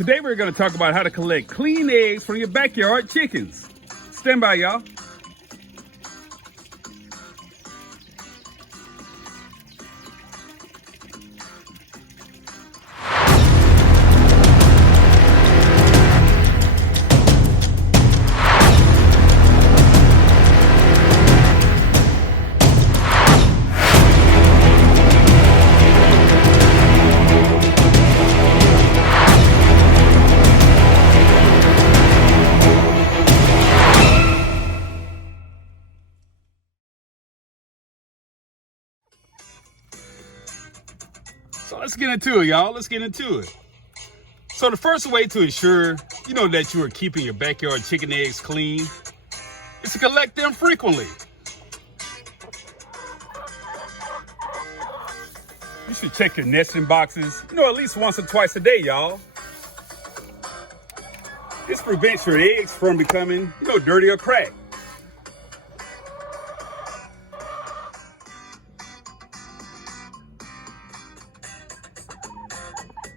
Today we're going to talk about how to collect clean eggs from your backyard chickens. Stand by, y'all. So let's get into it, y'all. Let's get into it. So the first way to ensure, that you are keeping your backyard chicken eggs clean is to collect them frequently. You should check your nesting boxes, at least once or twice a day, y'all. This prevents your eggs from becoming, dirty or cracked.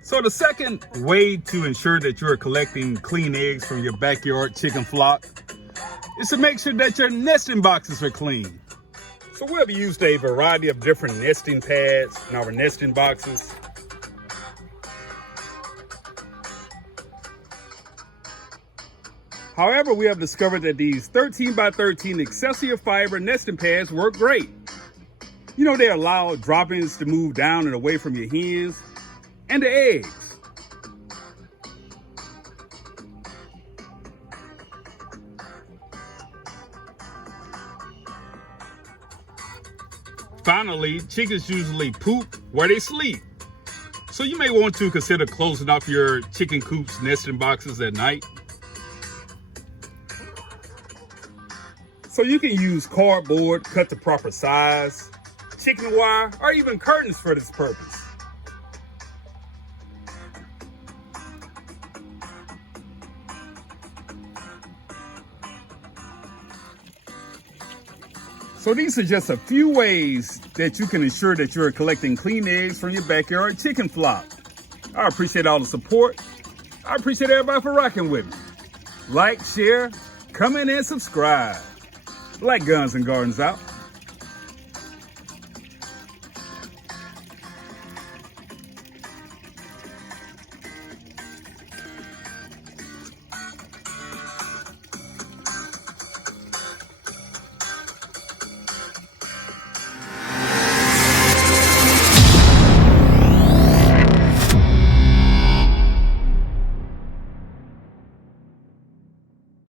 So the second way to ensure that you're collecting clean eggs from your backyard chicken flock is to make sure that your nesting boxes are clean. So we have used a variety of different nesting pads in our nesting boxes. However, we have discovered that these 13 by 13 Excelsior fiber nesting pads work great. They allow droppings to move down and away from your hens and the eggs. Finally, chickens usually poop where they sleep. So you may want to consider closing off your chicken coops nesting boxes at night. So you can use cardboard cut to proper size, chicken wire, or even curtains for this purpose. So these are just a few ways that you can ensure that you're collecting clean eggs from your backyard chicken flock. I appreciate all the support. I appreciate everybody for rocking with me. Like, share, comment, and subscribe. Black Guns and Gardens out.